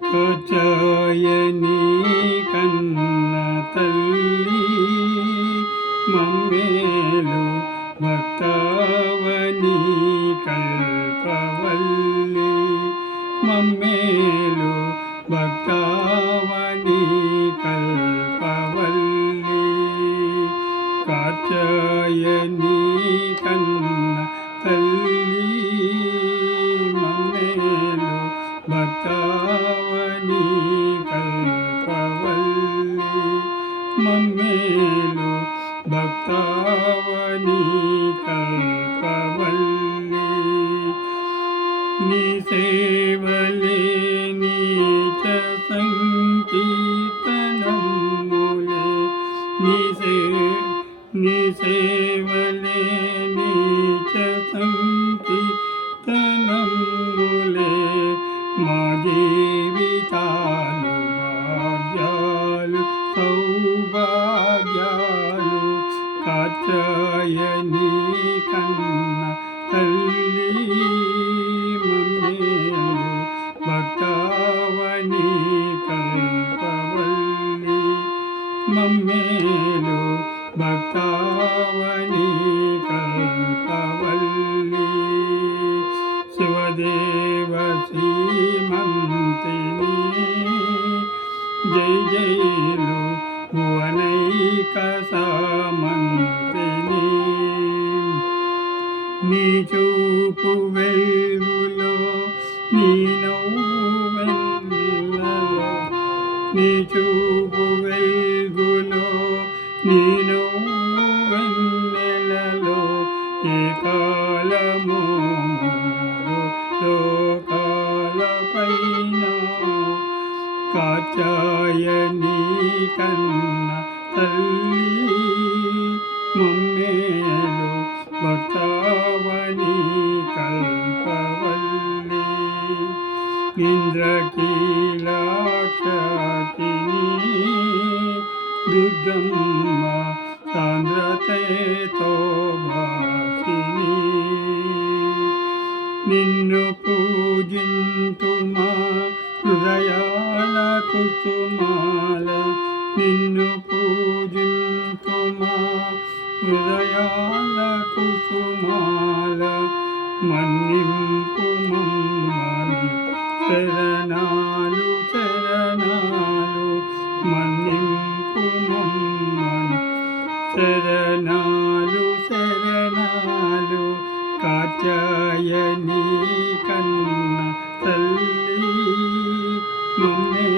కాచాయని కన్న తల్లి మమ్మేలు భక్తావని కల్పవల్లి మమ్మేలు భక్తావని కల్పవల్లి కాచాయని కన్న తల్లి మమ్మేలు భక్తావని కల్పవల్లి మమ్మేలు భక్తావని కల్పవల్లి నీ సేవలే నీచ సంకీర్తనములే నీ సేవలే నీచ సంకీర్తనములే మా జీవితాలు భాగ్యాలు సౌభాగ్యాలు కాచాయని కన్న తల్లి మమ్మేలు భక్తావని కల్పవల్లి మమ్మేలు భక్తావని కల్పవల్లి శివదేవ శ్రీమంతిని జై జైలు భువనైక సామంతిని నీ చూపు వెలుగులో నీ నవ్వెన్నెలలో నీ చూపు వెలుగులో నీ నవ్వెన్నెలలో ఏ కాలము లోకాలపైన కాచాయని కన్న తల్లి మమ్మేలు భక్తావని కల్పవల్లి ఇంద్రకీలాక్షిని దుర్గమ్మ సాంద్రతతో భాషిని నిన్ను పూజింతుమా హృదయాల కుసుమాల నిన్ను పూజింతుమా హృదయాల కుసుమాల మన్నింపు మమ్మని శరణాలు శరణాలు మన్నింపు మమ్మని శరణాలు శరణాలు కాచాయని కన్న తల్లి మమ్మే